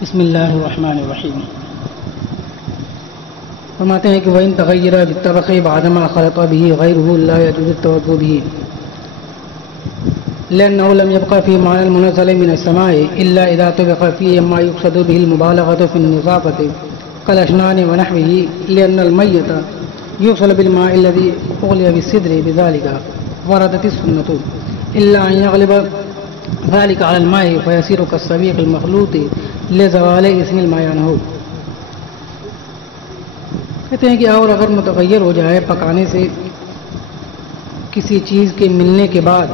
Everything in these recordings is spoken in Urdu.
بسم اللہ الرحمن الرحیم. فرماتے ہیں کہ وَإِن تَغَيَّرَ بِالطَّبَقِ بَعْدَمَا خَلَطَ بِهِ غَيْرُهُ لَا يَجُوزُ التَّوَضُّؤُ بِهِ لأنه لم يبقى في معنى المنزل من السماء إلا إذا طبق فيه ما يقصد به المبالغة في النظافة كالأشنان ونحوه لأن الميت يغسل بالماء الذي أغلي بالسدر بذلك وردت السنة إلا أن يغلب ذلك على الماء فيصير كالسبيق المخلوط لزوال اسم الماء. کہتے ہیں کہ اور اگر متغیر ہو جائے پکانے سے کسی چیز کے ملنے کے بعد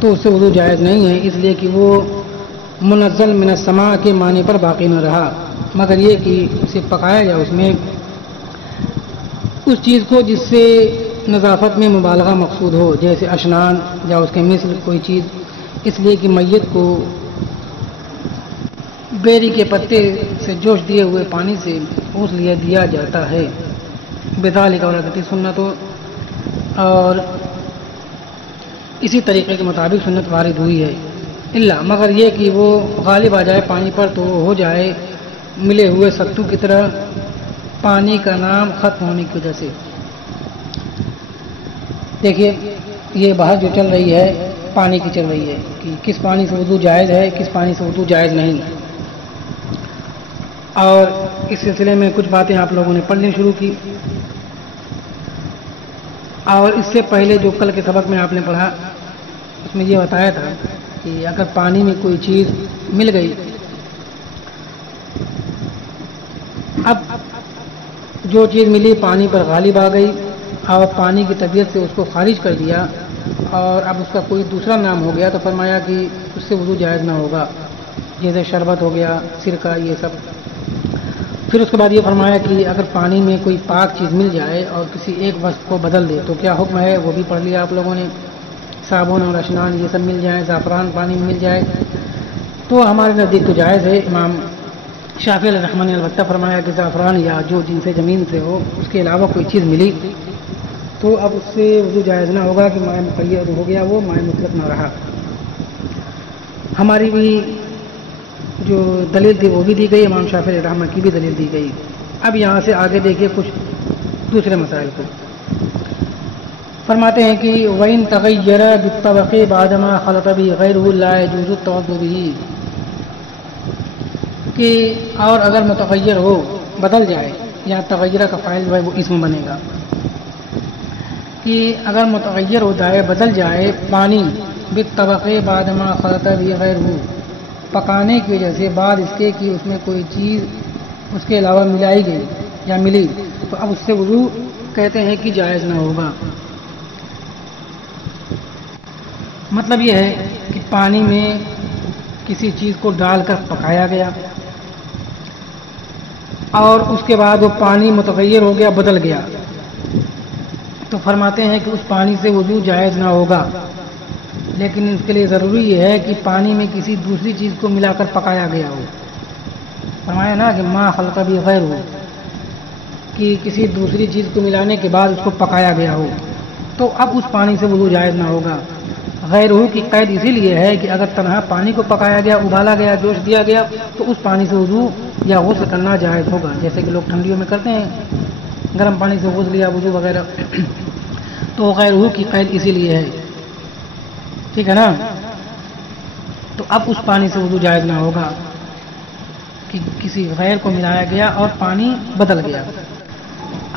تو اس سے وضو جائز نہیں ہے، اس لیے کہ وہ منزل من السماء کے معنی پر باقی نہ رہا، مگر یہ کہ اسے پکایا جائے اس میں اس چیز کو جس سے نظافت میں مبالغہ مقصود ہو، جیسے اشنان یا اس کے مثل کوئی چیز، اس لیے کہ میت کو بیری کے پتے سے جوش دیے ہوئے پانی سے غسل دیا جاتا ہے. بذالک وردت سنت، اور اسی طریقے کے مطابق سنت وارد ہوئی ہے. اللہ مگر یہ کہ وہ غالب آ جائے پانی پر تو ہو جائے ملے ہوئے ستو کی طرح پانی کا نام ختم ہونے کی وجہ سے. دیکھیے یہ بحث جو چل رہی ہے پانی کی چل رہی ہے کہ کس پانی سے وضو جائز ہے، کس پانی سے وضو جائز نہیں، اور اس سلسلے میں کچھ باتیں آپ لوگوں نے پڑھنی شروع کی. اور اس سے پہلے جو کل کے سبق میں آپ نے پڑھا اس میں یہ بتایا تھا کہ اگر پانی میں کوئی چیز مل گئی، اب جو چیز ملی پانی پر غالب آ گئی اور پانی کی طبیعت سے اس کو خارج کر دیا اور اب اس کا کوئی دوسرا نام ہو گیا، تو فرمایا کہ اس سے وضو جائز نہ ہوگا، جیسے شربت ہو گیا، سرکہ، یہ سب. پھر اس کے بعد یہ فرمایا کہ اگر پانی میں کوئی پاک چیز مل جائے اور کسی ایک وصف کو بدل دے تو کیا حکم ہے، وہ بھی پڑھ لیا آپ لوگوں نے. صابن اور اشنان یہ سب مل جائیں، زعفران پانی میں مل جائے تو ہمارے نزدیک تو جائز ہے. امام شافعی علیہ الرحمٰن نے البتہ فرمایا کہ زعفران یا جو جن سے زمین سے ہو اس کے علاوہ کوئی چیز ملی تو اب اس سے وضو جائز نہ ہوگا کہ مائع مقید ہو گیا، وہ مائع مطلق نہ رہا. ہماری بھی جو دلیل تھی وہ بھی دی گئی، امام شافعی علیہ الرحمٰ کی بھی دلیل دی گئی. اب یہاں سے آگے دیکھیے کچھ دوسرے مسائل کو. فرماتے ہیں کہ وَإِن تَغَيَّرَ بِالطَّبَقِ بَعْدَمَا خَلَطَ بِهِ غَيْرُهُ لَا يَجُوزُ التَّوَضُّؤُ بِهِ، کہ اور اگر متغیر ہو بدل جائے، یا تغیرہ کا فاعل جو ہے وہ اسم بنے گا، کہ اگر متغیر ہو جائے بدل جائے پانی بالطبق بعدما خلط به غیرہ، پکانے کی وجہ سے بعد اس کے کہ اس میں کوئی چیز اس کے علاوہ ملائی گئی یا ملی، تو اب اس سے وضو کہتے ہیں کہ جائز نہ ہوگا. مطلب یہ ہے کہ پانی میں کسی چیز کو ڈال کر پکایا گیا اور اس کے بعد وہ پانی متغیر ہو گیا، بدل گیا، تو فرماتے ہیں کہ اس پانی سے وضو جائز نہ ہوگا، لیکن اس کے لیے ضروری یہ ہے کہ پانی میں کسی دوسری چیز کو ملا کر پکایا گیا ہو. فرمایا نا کہ ما خلط به غیرہ، کہ کسی دوسری چیز کو ملانے کے بعد اس کو پکایا گیا ہو تو اب اس پانی سے وضو جائز نہ ہوگا. غیرہ کی قید اسی لیے ہے کہ اگر تنہا پانی کو پکایا گیا، ابالا گیا، جوش دیا گیا تو اس پانی سے وضو یا غسل کرنا جائز ہوگا، جیسے کہ لوگ ٹھنڈیوں میں کرتے ہیں گرم پانی سے غسل یا وضو وغیرہ. تو غیرہ کی قید اسی لیے ہے، ٹھیک ہے نا. تو اب اس پانی سے وضو جائز نہ ہوگا کہ کسی غیر کو ملایا گیا اور پانی بدل گیا.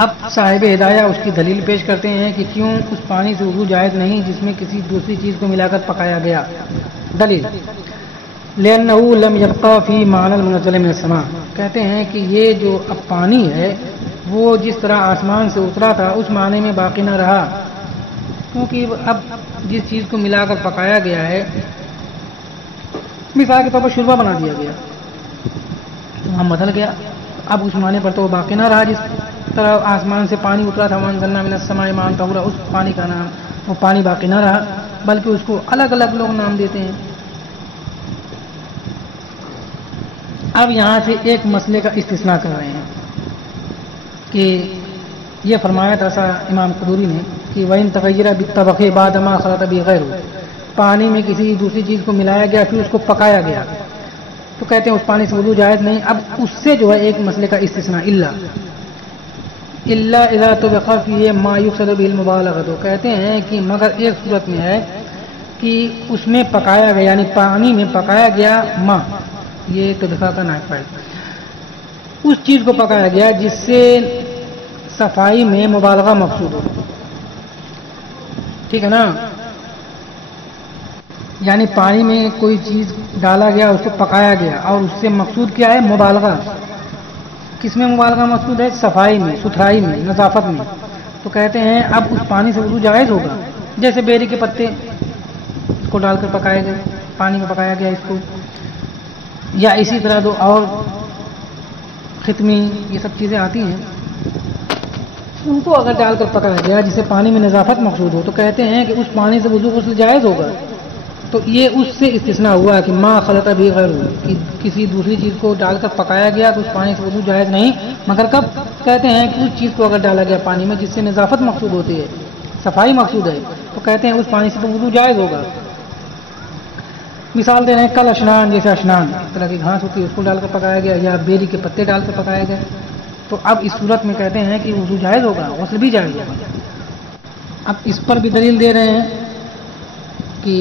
اب صاحب ہدایہ اس کی دلیل پیش کرتے ہیں کہ کیوں اس پانی سے وضو جائز نہیں جس میں کسی دوسری چیز کو ملا کر پکایا گیا. دلیل لأنه لم يبقى في معنى المنزل من السماء، کہتے ہیں کہ یہ جو اب پانی ہے وہ جس طرح آسمان سے اترا تھا اس معنی میں باقی نہ رہا، کیونکہ اب جس چیز کو ملا کر پکایا گیا ہے، مثال کے طور پر شوربہ بنا دیا گیا تو وہاں بدل گیا، اب اس معنی پر تو وہ باقی نہ رہا. جس طرح آسمان سے پانی اترا تھا وَأَنزَلْنَا مِنَ السَّمَاءِ مَاءً طَهُورًا، اس پانی کا نام وہ پانی باقی نہ رہا، بلکہ اس کو الگ الگ لوگ نام دیتے ہیں. اب یہاں سے ایک مسئلے کا استثناء کر رہے ہیں کہ یہ فرمایا تھا امام قدوری نے کہ وَإِن تَغَيَّرَ بِالطَّبَقِ بَعْدَمَا خَلَطَ بِهِ غَيْرُهُ، پانی میں کسی دوسری چیز کو ملایا گیا پھر اس کو پکایا گیا، تو تو کہتے ہیں اس پانی سے وضو جائز نہیں. اب اس سے جو ہے ایک مسئلے کا استثناء الا اذا طبخ فيه ما يقصد به المبالغه، تو کہتے ہیں کہ مگر ایک صورت میں ہے کہ اس میں پکایا گیا، یعنی پانی میں پکایا گیا ماں، یہ طبخہ کا نائب فاعل، اس چیز کو پکایا گیا جس سے صفائی میں مبالغہ مقصود ہو. ٹھیک ہے نا، یعنی پانی میں کوئی چیز ڈالا گیا، اس کو پکایا گیا، اور اس سے مقصود کیا ہے؟ مبالغہ. کس میں مبالغہ مقصود ہے؟ صفائی میں، ستھرائی میں، نظافت میں. تو کہتے ہیں اب اس پانی سے وضو جائز ہوگا. جیسے بیری کے پتے اس کو ڈال کر پکائے گئے، پانی میں پکایا گیا اس کو، یا اسی طرح دو اور ختمی، یہ سب چیزیں آتی ہیں، ان کو اگر ڈال کر پکایا گیا جسے پانی میں نظافت مقصود ہو، تو کہتے ہیں کہ اس پانی سے وضو غسل جائز ہوگا. تو یہ اس سے استثناء ہوا کہ ما خلط بھی غیر، کہ کسی دوسری چیز کو ڈال کر پکایا گیا تو اس پانی سے وضو جائز نہیں. مگر کب؟ کہتے ہیں کہ اس چیز کو اگر ڈالا گیا پانی میں جس سے نظافت مقصود ہوتی ہے، صفائی مقصود ہے، تو کہتے ہیں اس پانی سے تو وضو جائز ہوگا. مثال دے رہے ہیں کل اشنان، جیسے اشنان اس طرح کی گھاس ہوتی ہے، اس کو ڈال کر پکایا گیا، یا بیری کے پتے ڈال کر پکائے گئے. تو اب اس صورت میں کہتے ہیں کہ وضو جائز ہوگا، غسل بھی جائز ہوگا. اب اس پر بھی دلیل دے رہے ہیں کہ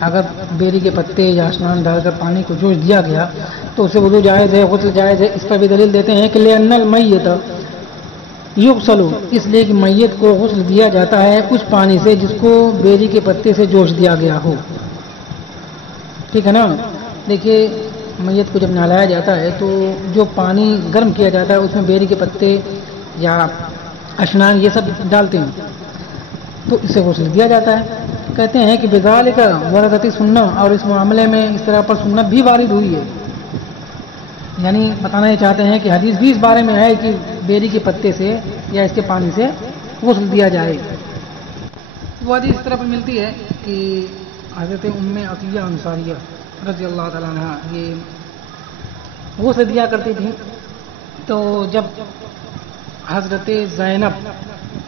اگر بیری کے پتے یا اشنان ڈال کر پانی کو جوش دیا گیا تو اسے وضو جائز ہے، غسل جائز ہے. اس پر بھی دلیل دیتے ہیں کہ لأن المیت یغسل، اس لیے کہ میت کو غسل دیا جاتا ہے اس پانی سے جس کو بیری کے پتے سے جوش دیا گیا ہو. ٹھیک ہے نا. دیکھیے میت کو جب نہلایا جاتا ہے تو جو پانی گرم کیا جاتا ہے اس میں بیری کے پتے یا اشنان یہ سب ڈالتے ہیں، تو اسے غسل دیا جاتا ہے. کہتے ہیں کہ بذالک ورثت سنہ، اور اس معاملے میں اس طرح پر سنت بھی وارد ہوئی ہے. یعنی بتانا یہ چاہتے ہیں کہ حدیث بھی اس بارے میں ہے کہ بیری کے پتے سے یا اس کے پانی سے غسل دیا جائے. وہ حدیث اس طرح پر ملتی ہے کہ حضرت ام عطیہ انصاریہ رضی اللہ تعالیٰ عنہ یہ غسل دیا کرتی تھی. تو جب حضرت زینب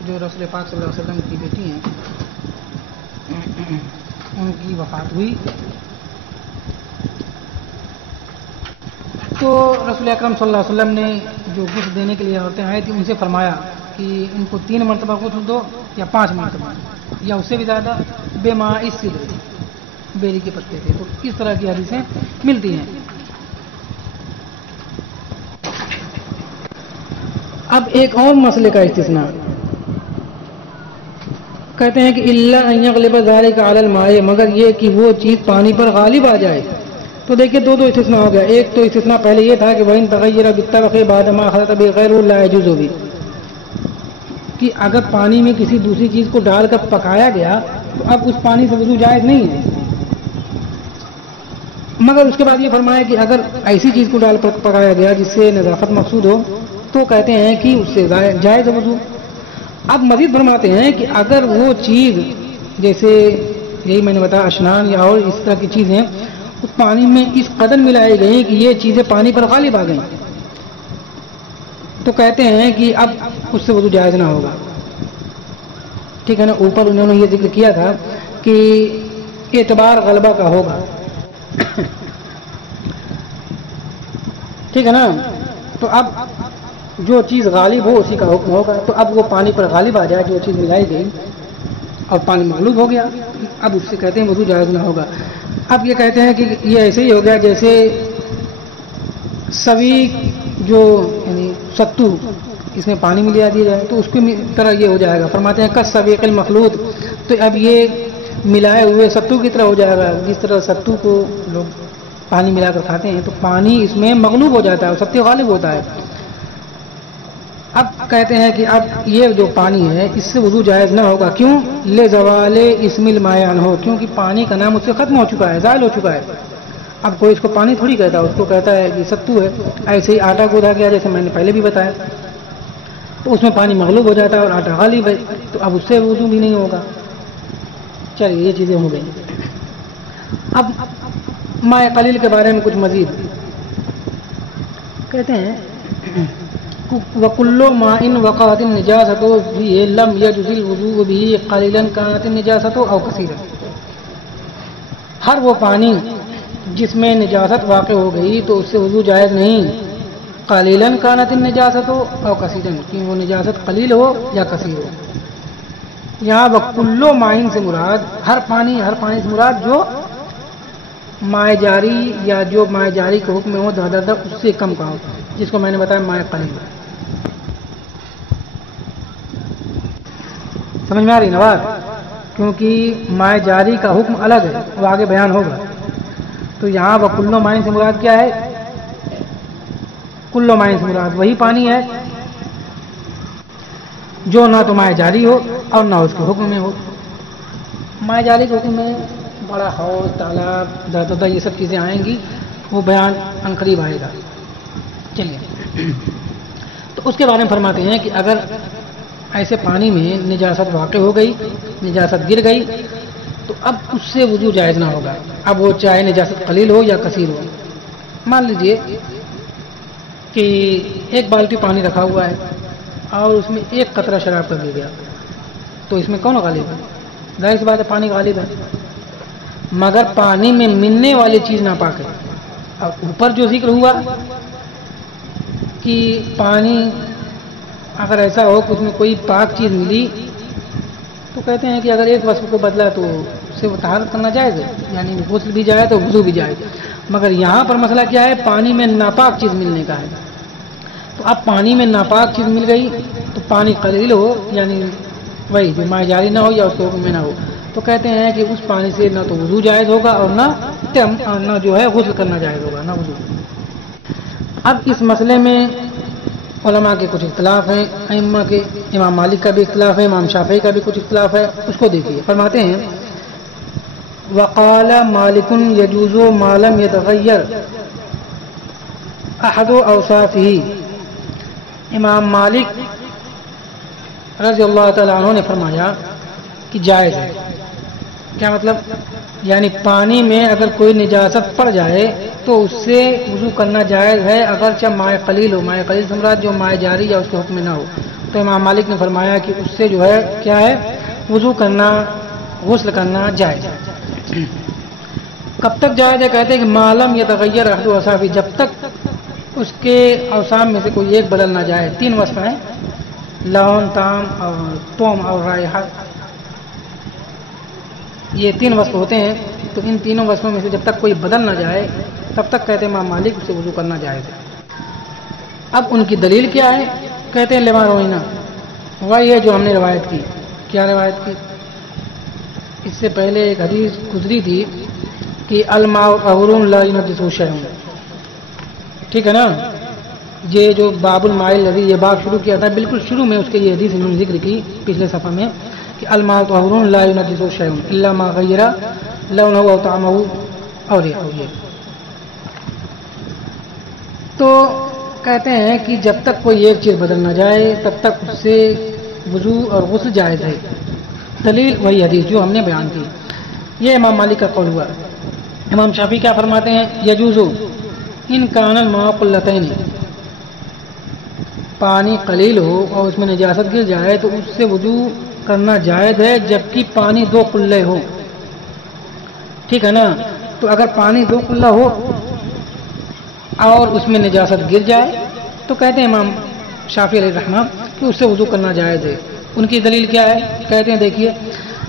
جو رسول پاک صلی اللہ علیہ وسلم کی بیٹی ہیں، ان کی وفات ہوئی، تو رسول اکرم صلی اللہ علیہ وسلم نے جو غسل دینے کے لیے عورتیں آئی تھیں ان سے فرمایا کہ ان کو 3 مرتبہ غسل دو یا 5 مرتبہ یا اس سے بھی زیادہ، بے ماء السدر، بیری کے پتے تھے. تو اس طرح کی حدیثیں ملتی ہیں. اب ایک اور مسئلے کا استثناء کہتے ہیں کہ الا ان یغلب ذلك علی الماء، مگر یہ کہ وہ چیز پانی پر غالب آ جائے. تو دیکھیے دو استثناء ہو گیا. ایک تو استثناء پہلے یہ تھا کہ وَإِن تَغَيَّرَ بِالطَّبْخِ بَعْدَ مَا خَلَطَ بِهِ غَيْرُهُ لَا يَجُوزُ بِهِ، کہ اگر پانی میں کسی دوسری چیز کو ڈال کر پکایا گیا تو اب اس پانی سے وضو جائز نہیں ہے. مگر اس کے بعد یہ فرمایا کہ اگر ایسی چیز کو ڈال کر پکایا گیا جس سے نظافت مقصود ہو تو کہتے ہیں کہ اس سے جائز وضو. اب مزید فرماتے ہیں کہ اگر وہ چیز جیسے یہی میں نے بتایا اشنان یا اور اس طرح کی چیزیں اس پانی میں اس قدر ملائی گئی کہ یہ چیزیں پانی پر غالب آ گئیں، تو کہتے ہیں کہ اب اس سے وضو جائز نہ ہوگا. ٹھیک ہے نا. اوپر انہوں نے یہ ذکر کیا تھا کہ اعتبار غلبہ کا ہوگا. ٹھیک ہے نا. تو اب جو چیز غالب ہو اسی کا حکم ہوگا. تو اب وہ پانی پر غالب آ جائے جو چیز ملائی گئی اور پانی مغلوب ہو گیا، اب اس سے کہتے ہیں وضو جائز نہ ہوگا. اب یہ کہتے ہیں کہ یہ ایسے ہی ہو گیا جیسے سوی جو یعنی ستو اس میں پانی ملا دیا جائے تو اس کی طرح یہ ہو جائے گا. فرماتے ہیں کس سویق المخلوط، تو اب یہ ملائے ہوئے ستو کی طرح ہو جائے گا. جس طرح ستو کو لوگ پانی ملا کر کھاتے ہیں تو پانی اس میں مغلوب ہو جاتا ہے اور ستو غالب ہوتا ہے. اب کہتے ہیں کہ اب یہ جو پانی ہے اس سے وضو جائز نہ ہوگا. کیوں؟ لے زوال اسم المائعن ہو، کیونکہ پانی کا نام اس سے ختم ہو چکا ہے، زائل ہو چکا ہے. اب کوئی اس کو پانی تھوڑی کہتا ہے، اس کو کہتا ہے کہ ستو ہے. ایسے ہی آٹا گودا گیا جیسے میں نے پہلے بھی بتایا، تو اس میں پانی مغلوب ہو جاتا ہے اور آٹا غالب ہے، تو اب اس سے وضو بھی نہیں ہوگا. چلیے یہ چیزیں ہو گئی. اب ماء قلیل کے بارے میں کچھ مزید کہتے ہیں وَكُلُّ مَاءٍ وَقَعَتِ النِّجَاسَةُ فِيهِ لَمْ يَجُزِ الْوُضُوءُ بِهِ قَلِيلًا كَانَتِ النِّجَاسَةُ أَوْ كَثِيرًا، ہر وہ پانی جس میں نجاست واقع ہو گئی تو اس سے وضو جائز نہیں، قلیلاً کانت النجاست ہو اور کثیراً، کہ وہ نجاست قلیل ہو یا کثیر ہو۔ یہاں وکلو مائن سے مراد ہر پانی سے مراد جو مائع جاری یا جو مائع جاری کے حکم میں ہو درجہ اس سے کم کا ہو، جس کو میں نے بتایا مائع قلیل۔ سمجھ میں آ رہی نا بات؟ کیونکہ مائع جاری کا حکم الگ ہے، وہ آگے بیان ہوگا۔ تو یہاں وکلو مائن سے مراد کیا ہے؟ کلو مائن سے مراد وہی پانی ہے جو نہ تو مائع جاری ہو اور نہ اس کے حکم میں ہو۔ مائع جاری کے حکم میں بڑا حوض، تالاب، دریا، یہ سب چیزیں آئیں گی، وہ بیان عنقریب آئے گا۔ چلیے، تو اس کے بارے میں فرماتے ہیں کہ اگر ایسے پانی میں نجاست واقع ہو گئی، نجاست گر گئی، تو اب اس سے وضو جائز نہ ہوگا۔ اب وہ چاہے نجاست قلیل ہو یا کثیر ہو۔ مان لیجئے کہ ایک بالٹی پانی رکھا ہوا ہے اور اس میں ایک قطرہ شراب کا گر گیا، تو اس میں کون غالب ہے؟ ظاہر سی بات ہے پانی غالب ہے، مگر پانی میں ملنے والی چیز ناپاک ہے۔ اب اوپر جو ذکر ہوا کہ پانی اگر ایسا ہو کہ اس میں کوئی پاک چیز ملی، تو کہتے ہیں کہ اگر ایک وصف کو بدلا تو اس سے وہ طہارت کرنا جائز ہے، یعنی غسل بھی جائز تو وضو بھی جائز۔ مگر یہاں پر مسئلہ کیا ہے؟ پانی میں ناپاک چیز ملنے کا ہے۔ تو اب پانی میں ناپاک چیز مل گئی تو پانی قلیل ہو، یعنی وہی جو مائع جاری نہ ہو یا اس کے حکم میں نہ ہو، تو کہتے ہیں کہ اس پانی سے نہ تو وضو جائز ہوگا اور نہ جو ہے غسل کرنا جائز ہوگا، نہ وضو۔ اب اس مسئلے میں علماء کے کچھ اختلاف ہیں، ائمہ کے، امام مالک کا بھی اختلاف ہے، امام شافعی کا بھی کچھ اختلاف ہے۔ اس کو دیکھیے، فرماتے ہیں وقال مالک یجوز ما لم يتغیر احد اوصافه۔ امام مالک رضی اللہ تعالیٰ عنہ نے فرمایا کہ جائز ہے۔ کیا مطلب؟ یعنی پانی میں اگر کوئی نجاست پڑ جائے تو اس سے وضو کرنا جائز ہے، اگرچہ مائع قلیل ہو۔ مائع قلیل سمراد جو مائع جاری یا اس کے حکم میں نہ ہو۔ تو امام مالک نے فرمایا کہ اس سے جو ہے کیا ہے؟ وضو کرنا، غسل کرنا جائز ہے۔ کب تک جائز ہے؟ کہتے ہیں کہ معلوم یتغیر احد اوصافہ، جب تک اس کے اوصاف میں سے کوئی ایک بدل نہ جائے۔ تین وصف ہیں، لون، طعم اور طعم اور رائحہ، یہ تین وصف ہوتے ہیں۔ تو ان تینوں وصفوں میں سے جب تک کوئی بدل نہ جائے تب تک کہتے ہیں امام مالک سے وضو کرنا جائز ہے۔ اب ان کی دلیل کیا ہے؟ کہتے ہیں لما روینا، وہی ہے جو ہم نے روایت کی۔ کیا روایت کی؟ اس سے پہلے ایک حدیث گزری تھی کہ الماء طہور لا ينجسه شیء، ٹھیک ہے نا؟ یہ جو باب الماء الذی، یہ باب شروع کیا تھا، بالکل شروع میں اس کے یہ حدیث انہوں نے ذکر کی پچھلے صفحہ میں کہ الماء طہور لا ينجسه شیء الا ما غیر لونه او طعمه او ریحه۔ تو کہتے ہیں کہ جب تک کوئی ایک چیز بدل نہ جائے تب تک اس سے وضو اور غسل جائز ہے۔ دلیل وہی حدیث جو ہم نے بیان کی۔ یہ امام مالک کا قول ہوا۔ امام شافعی کیا فرماتے ہیں؟ یجوز ان کان الماء قلتین، پانی قلیل ہو اور اس میں نجاست گر جائے تو اس سے وضو کرنا جائز ہے، جبکہ پانی دو قلے ہو، ٹھیک ہے نا؟ تو اگر پانی دو قلہ ہو اور اس میں نجاست گر جائے تو کہتے ہیں امام شافعی علیہ الرحمہ کہ اس سے وضو کرنا جائز ہے۔ ان کی دلیل کیا ہے؟ کہتے ہیں دیکھیے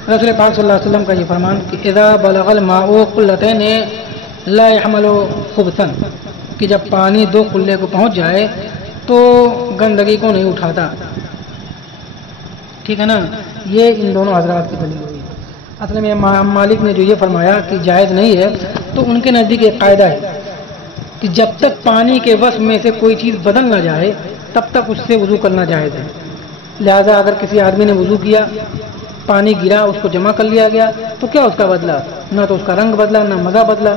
رسول پاک صلی اللہ علیہ وسلم کا یہ فرمان کہ اذا بلغ الماء قلتین لا يحمل خبثا، کہ جب پانی دو قلے کو پہنچ جائے تو گندگی کو نہیں اٹھاتا، ٹھیک ہے نا؟ یہ ان دونوں حضرات کی دلیل ہوئی۔ اصل میں امام مالک نے جو یہ فرمایا کہ جائز نہیں ہے، تو ان کے نزدیک ایک قاعدہ ہے کہ جب تک پانی کے وصف میں سے کوئی چیز بدل نہ جائے تب تک اس سے وضو کرنا جائز ہے۔ لہذا اگر کسی آدمی نے وضو کیا، پانی گرا، اس کو جمع کر لیا گیا، تو کیا اس کا بدلا؟ نہ تو اس کا رنگ بدلا، نہ مزہ بدلا،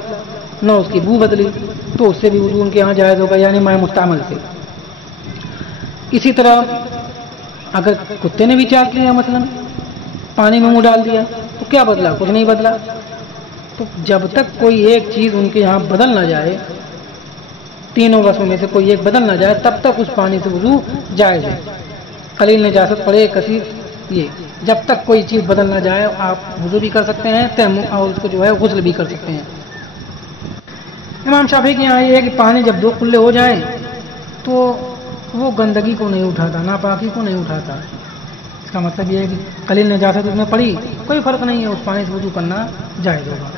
نہ اس کی بو بدلی، تو اس سے بھی وضو ان کے ہاں جائز ہوگا، یعنی مائع مستعمل سے۔ اسی طرح اگر کتے نے بھی چاٹ لیا، مثلا پانی میں منہ ڈال دیا، تو کیا بدلا؟ کچھ نہیں بدلا۔ تو جب تک کوئی ایک چیز ان کے یہاں بدل نہ جائے، تینوں وصفوں میں سے کوئی ایک بدل نہ جائے، تب تک اس پانی سے وضو جائز ہے، قلیل نجاست پڑے کثیر، یہ جب تک کوئی چیز بدل نہ جائے آپ وضو بھی کر سکتے ہیں، تیمم اور اس کو جو ہے غسل بھی کر سکتے ہیں۔ امام شافعی کے یہاں یہ ہے کہ پانی جب 2 قلے ہو جائیں تو وہ گندگی کو نہیں اٹھاتا، ناپاکی کو نہیں اٹھاتا. اس کا مطلب یہ ہے کہ قلیل نجاست اس میں پڑی، کوئی فرق نہیں ہے، اس پانی سے وضو کرنا جائز ہوگا.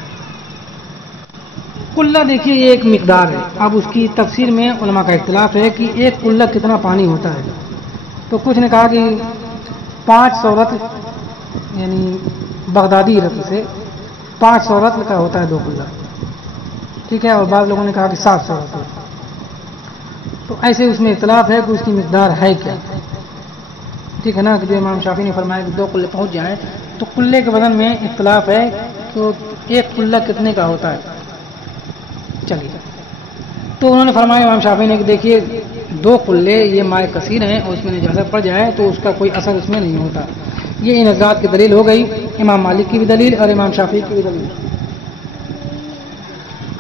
قلہ دیکھیے یہ ایک مقدار ہے. اب اس کی تفسیر میں علماء کا اختلاف ہے کہ ایک قلہ کتنا پانی ہوتا ہے. تو کچھ نے کہا کہ 500 رطل یعنی بغدادی رطل سے 500 رطل کا ہوتا ہے 2 قلہ، ٹھیک ہے. اور بعض لوگوں نے کہا کہ 700 رطل. تو ایسے اس میں اختلاف ہے کہ اس کی مقدار ہے کیا، ٹھیک ہے نا. کہ جو امام شافعی نے فرمایا کہ 2 قلے پہنچ جائیں، تو قلے کے وزن میں اختلاف ہے کہ ایک قلہ کتنے کا ہوتا ہے. چلیے، تو انہوں نے فرمایا امام شافعی نے کہ دیکھیے 2 قلے یہ مائع کثیر ہیں اور اس میں نجاست پڑ جائے تو اس کا کوئی اثر اس میں نہیں ہوتا. یہ ان حضرات کی دلیل ہو گئی، امام مالک کی بھی دلیل اور امام شافعی کی بھی دلیل.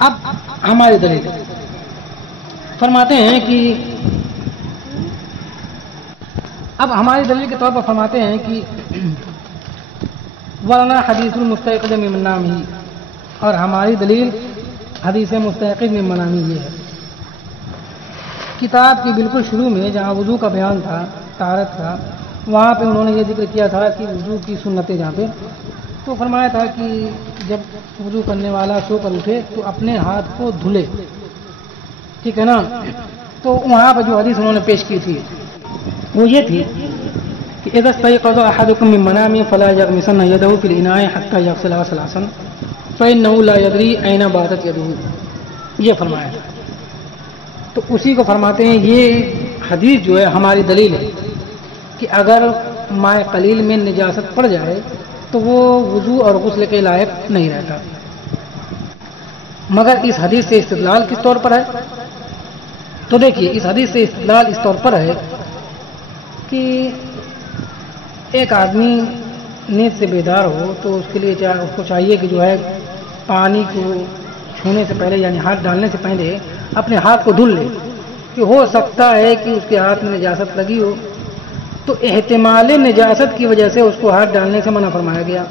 اب ہماری دلیل فرماتے ہیں کہ کے طور پر فرماتے ہیں کہ ورنا حدیث المستيقظ من منامه، اور ہماری دلیل حدیث مستيقظ من منامه یہ ہے. کتاب کی بالکل شروع میں جہاں وضو کا بیان تھا، طہارت تھا، وہاں پہ انہوں نے یہ ذکر کیا تھا کہ وضو کی سنتیں جہاں پہ تو فرمایا تھا کہ جب وضو کرنے والا سو کر اٹھے تو اپنے ہاتھ کو دھلے، ٹھیک ہے نا. تو وہاں پہ جو حدیث انہوں نے پیش کی تھی وہ یہ تھی کہ اذا استيقظ احدكم من منامه فلا يغمسن يده في الاناء حتى يغسلها ثلاثا فانه لا يدري اين باتت يده، یہ فرمایا تھا. تو اسی کو فرماتے ہیں یہ حدیث جو ہے ہماری دلیل ہے کہ اگر مائع قلیل میں نجاست پڑ جائے تو وہ وضو اور غسل کے لائق نہیں رہتا. مگر اس حدیث سے استدلال کس طور پر ہے؟ تو دیکھیے اس حدیث سے استدلال اس طور پر ہے کہ ایک آدمی نیند سے بیدار ہو تو اس کے لیے اس کو چاہیے کہ جو ہے پانی کو چھونے سے پہلے یعنی ہاتھ ڈالنے سے پہلے اپنے ہاتھ کو دھل لے، کہ ہو سکتا ہے کہ اس کے ہاتھ میں نجاست لگی ہو. تو احتمال نجاست کی وجہ سے اس کو ہاتھ ڈالنے سے منع فرمایا گیا.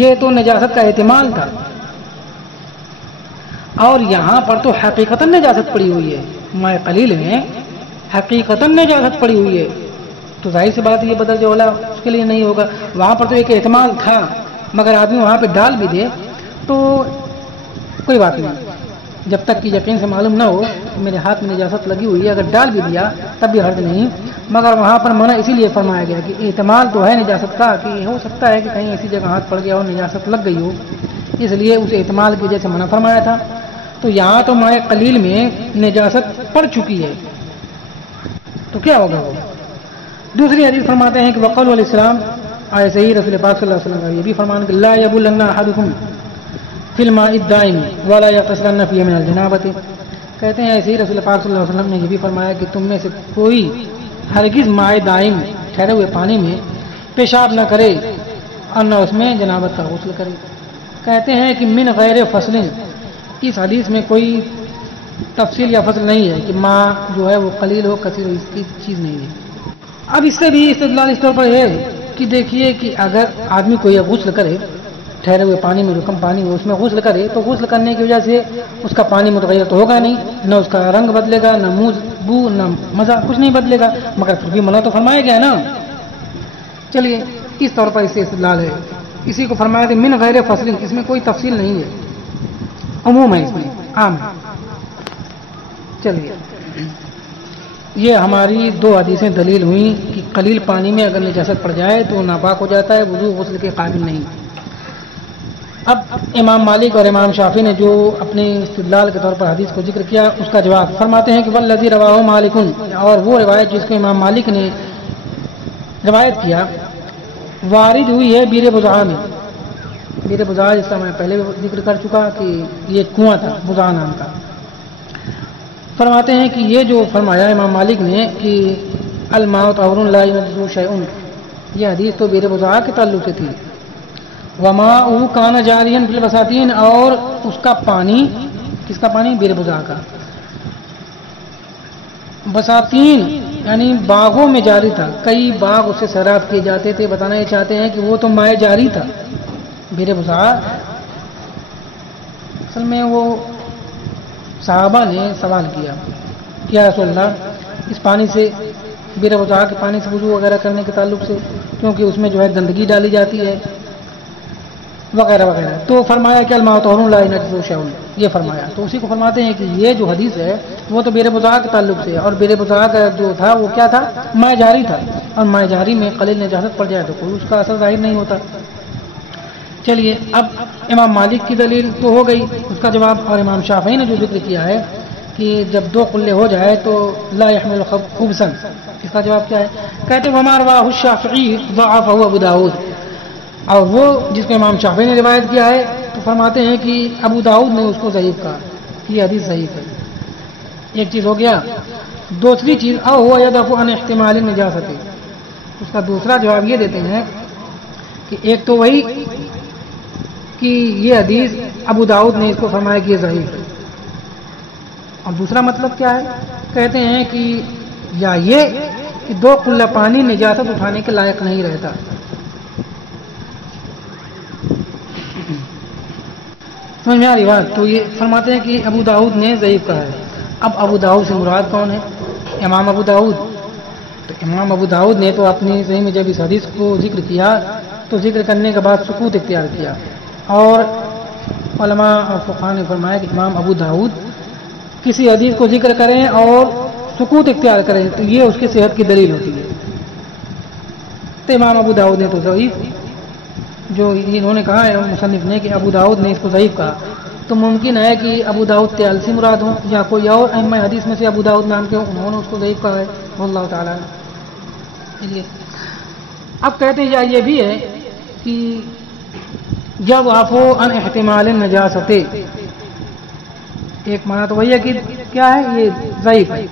یہ تو نجاست کا احتمال تھا، اور یہاں پر تو حقیقتاً نجاست پڑی ہوئی ہے. مائع قلیل میں حقیقتاً نجاست پڑی ہوئی ہے، تو ظاہر سی بات یہ بدل جو والا اس کے لیے نہیں ہوگا. وہاں پر تو ایک احتمال تھا، مگر آدمی وہاں پہ ڈال بھی دے تو کوئی بات نہیں، جب تک کہ یقین سے معلوم نہ ہو کہ میرے ہاتھ میں نجاست لگی ہوئی ہے. اگر ڈال بھی دیا تب بھی حرج نہیں، مگر وہاں پر منع اسی لیے فرمایا گیا کہ احتمال تو ہے نجاست کا، کہ ہو سکتا ہے کہ کہیں ایسی جگہ ہاتھ پڑ گیا ہو نجاست لگ گئی ہو، اس لیے اس احتمال کی وجہ سے منع فرمایا تھا. تو یہاں تو مائع قلیل میں نجاست پڑ چکی ہے، تو کیا ہوگا وہ. دوسری حدیث فرماتے ہیں کہ وقول علیہ السلام ایسے ہی رسول پاک صلی اللہ علیہ وسلم کا یہ بھی فرمان کہ لا یبولن احدکم فی الماء الدائم ولا یغتسلن فیہ من الجنابۃ. کہتے ہیں ایسے ہی رسول پاک صلی اللہ علیہ وسلم نے یہ بھی فرمایا کہ تم میں سے کوئی ہرگز مائع دائم ٹھہرے ہوئے پانی میں پیشاب نہ کرے اور نہ اس میں جنابت کا غسل کرے. کہتے ہیں کہ من غیر فصل، اس حدیث میں کوئی تفصیل یا فصل نہیں ہے کہ ماں جو ہے وہ قلیل ہو کثیر ہو، اس کی چیز نہیں ہے. اب اس سے بھی استدلال اس طور پر ہے کہ دیکھیے کہ اگر آدمی کو یہ غسل کرے ٹھہرے ہوئے پانی میں جو کم پانی ہو اس میں غسل کرے تو غسل کرنے کی وجہ سے اس کا پانی متغیر تو ہوگا نہیں، نہ اس کا رنگ بدلے گا، نہ منہ بو، نہ مزہ، کچھ نہیں بدلے گا، مگر پھر بھی منع تو فرمایا گیا نا. چلیے اس طور پر اس سے استدلال ہے. اسی کو فرمایا کہ من غیر فصل، اس میں کوئی تفصیل نہیں ہے، عموم ہے، اس میں عام ہے. چلیے یہ ہماری 2 حدیثیں دلیل ہوئیں کہ قلیل پانی میں اگر نجاست پڑ جائے تو ناپاک ہو جاتا ہے، وضو غسل کے قابل نہیں. اب امام مالک اور امام شافعی نے جو اپنے استدلال کے طور پر حدیث کو ذکر کیا اس کا جواب فرماتے ہیں کہ والذی رواہ مالک، اور وہ روایت جس کو امام مالک نے روایت کیا وارد ہوئی ہے بیر بضاعہ میں. بیر بضاعہ جس کا میں پہلے ذکر کر چکا کہ یہ کنواں تھا بضاعہ نام کا. فرماتے ہیں کہ یہ جو فرمایا امام مالک نے کہ الماء طہور لا ينجسه شیء، یہ حدیث تو بیر بضاعہ کے تعلق سے تھی. وماء کان جاریا فی البساتین، اور اس کا پانی، کس کا پانی؟ بیر بضاعہ کا. بساتین یعنی باغوں میں جاری تھا، کئی باغ اس سے سیراب کیے جاتے تھے. بتانا یہ چاہتے ہیں کہ وہ تو مائع جاری تھا. بیر بضاعہ اصل میں وہ صحابہ نے سوال کیا کہ یا رسول اللہ اس پانی سے بیر وضاء کے پانی سے وضو وغیرہ کرنے کے تعلق سے، کیونکہ اس میں جو ہے گندگی ڈالی جاتی ہے وغیرہ وغیرہ، تو فرمایا کہ الماء طہور لا ينجسه شيء، یہ فرمایا. تو اسی کو فرماتے ہیں کہ یہ جو حدیث ہے وہ تو بیر وضاء کے تعلق سے، اور بیر وضاء کا جو تھا وہ کیا تھا؟ ماء جاری تھا، اور ماء جاری میں قلیل نجاست پڑ جائے تو کوئی اس کا اثر ظاہر نہیں ہوتا. چلیے اب امام مالک کی دلیل تو ہو گئی، اس کا جواب، اور امام شافعی نے جو ذکر کیا ہے کہ جب دو قلے ہو جائے تو لا يحمل خبثا، اس کا جواب کیا ہے؟ کہتے ہیں وما رواه الشافعی ضعفه ابو داؤد، اور وہ جس کو امام شافعی نے روایت کیا ہے تو فرماتے ہیں کہ ابو داؤد نے اس کو ضعیف کہا، یہ حدیث ضعیف ہے. ایک چیز ہو گیا. دوسری چیز او ہوا يدفع عن احتمال النجاست، اس کا دوسرا جواب یہ دیتے ہیں کہ ایک تو وہی کہ یہ حدیث ابو داؤد نے اس کو فرمایا کہ یہ ضعیف ہے، اور دوسرا مطلب کیا ہے؟ کہتے ہیں کہ یا یہ کہ دو قلہ پانی نجاست اٹھانے کے لائق نہیں رہتا. سمجھ میں آ رہی بات؟ تو یہ فرماتے ہیں کہ ابو داؤد نے ضعیف کہا ہے. اب ابو داؤد سے مراد کون ہے؟ امام ابو داؤد. تو امام ابو داؤد نے تو اپنی صحیح میں جب اس حدیث کو ذکر کیا تو ذکر کرنے کے بعد سکوت اختیار کیا، اور علماء اور فقہاء نے فرمایا کہ امام ابو داؤد کسی حدیث کو ذکر کریں اور سکوت اختیار کریں تو یہ اس کی صحت کی دلیل ہوتی ہے. تو امام ابو داؤد نے تو ضعیف، جو انہوں نے کہا ہے مصنف نے کہ ابو داؤد نے اس کو ضعیف کہا، تو ممکن ہے کہ ابو داؤد طیالسی مراد ہوں یا کوئی اور ائمہ حدیث میں سے ابو داؤد نام کے انہوں نے اس کو ضعیف کہا ہے، واللہ تعالیٰ. اب کہتے ہیں یہ بھی ہے کہ جب عفو عن احتمال النجاست، ایک معنی تو وہی ہے کہ کیا ہے یہ ضعیف ہے،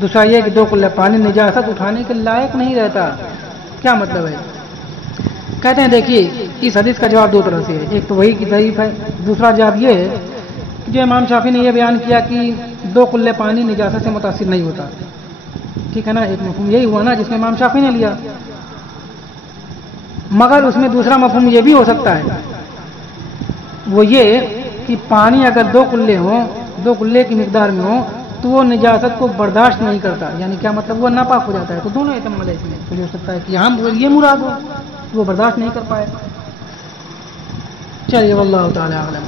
دوسرا یہ کہ دو قلہ پانی نجاست اٹھانے کے لائق نہیں رہتا. کیا مطلب ہے؟ کہتے ہیں دیکھیے اس حدیث کا جواب دو طرح سے ہے، ایک تو وہی کہ ضعیف ہے، دوسرا جواب یہ ہے جو امام شافعی نے یہ بیان کیا کہ دو قلے پانی نجاست سے متاثر نہیں ہوتا. ٹھیک ہے نا، ایک مفہوم یہی ہوا نا جس میں امام شافعی نے لیا، مگر اس میں دوسرا مفہوم یہ بھی ہو سکتا ہے، وہ یہ کہ پانی اگر دو قلے ہوں، دو قلے کی مقدار میں ہوں تو وہ نجاست کو برداشت نہیں کرتا، یعنی کیا مطلب وہ ناپاک ہو جاتا ہے. تو دونوں احتمال ہے اس میں، تو ہو سکتا ہے کہ یہاں یہ مراد ہو وہ برداشت نہیں کر پائے. چلیے واللہ تعالی اعلم.